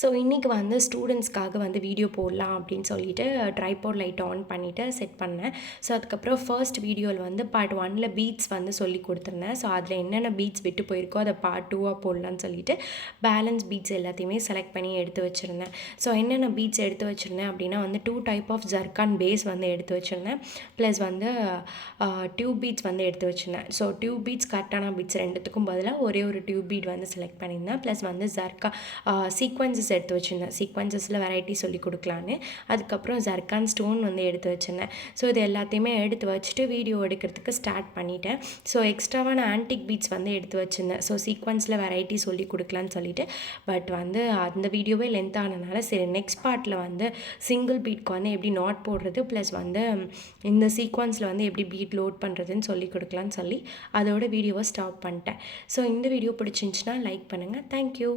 So இன்றைக்கி வந்து ஸ்டூடெண்ட்ஸ்க்காக வந்து வீடியோ போடலாம் அப்படின்னு சொல்லிட்டு ட்ரைபாட் லைட் ஆன் பண்ணிவிட்டு செட் பண்ணேன். ஸோ அதுக்கப்புறம் ஃபர்ஸ்ட் வீடியோவில் வந்து பார்ட் 1ல் பீட்ஸ் வந்து சொல்லி கொடுத்துருந்தேன். ஸோ அதில் என்னென்ன பீட்ஸ் விட்டு போயிருக்கோ அதை பார்ட் 2ஆக போடலான்னு சொல்லிட்டு பேலன்ஸ் பீட்ஸ் எல்லாத்தையுமே செலக்ட் பண்ணி எடுத்து வச்சுருந்தேன். ஸோ என்னென்ன பீட்ஸ் எடுத்து வச்சுருந்தேன் அப்படின்னா வந்து 2 டைப் ஆஃப் ஜர்கான் பேஸ் வந்து எடுத்து வச்சுருந்தேன். ப்ளஸ் வந்து டியூப் பீட்ஸ் வந்து எடுத்து வச்சுருந்தேன். ஸோ டியூப் பீட்ஸ் கரெக்டான பீட்ஸ் ரெண்டுத்துக்கும் பதிலாக ஒரே ஒரு டியூப் பீட் வந்து செலக்ட் பண்ணியிருந்தேன். ப்ளஸ் வந்து சீக்வன்சஸ் எடுத்து வச்சுருந்தேன். சீக்வன்சஸில் வெரைட்டி சொல்லி கொடுக்கலான்னு. அதுக்கப்புறம் ஜர்கான் ஸ்டோன் வந்து எடுத்து வச்சுருந்தேன். ஸோ இது எல்லாத்தையுமே எடுத்து வச்சுட்டு வீடியோ எடுக்கிறதுக்கு ஸ்டார்ட் பண்ணிட்டேன். ஸோ எக்ஸ்ட்ராவான ஆன்டிக் பீட்ஸ் வந்து எடுத்து வச்சுருந்தேன். ஸோ சீக்வன்ஸில் வெரைட்டி சொல்லி கொடுக்கலான்னு சொல்லிட்டு பட் வந்து அந்த வீடியோவே லென்த் ஆனதுனால சரி நெக்ஸ்ட் பார்ட்டில் வந்து சிங்கிள் பீட்க்கு வந்து எப்படி நாட் போடுறது ப்ளஸ் வந்து இந்த சீக்வன்ஸில் வந்து எப்படி பீட் லோட் பண்ணுறதுன்னு சொல்லி கொடுக்கலான்னு சொல்லி அதோட வீடியோவை ஸ்டாப் பண்ணிட்டேன். ஸோ இந்த வீடியோ பிடிச்சிருந்துச்சுன்னா லைக் பண்ணுங்கள். தேங்க்யூ.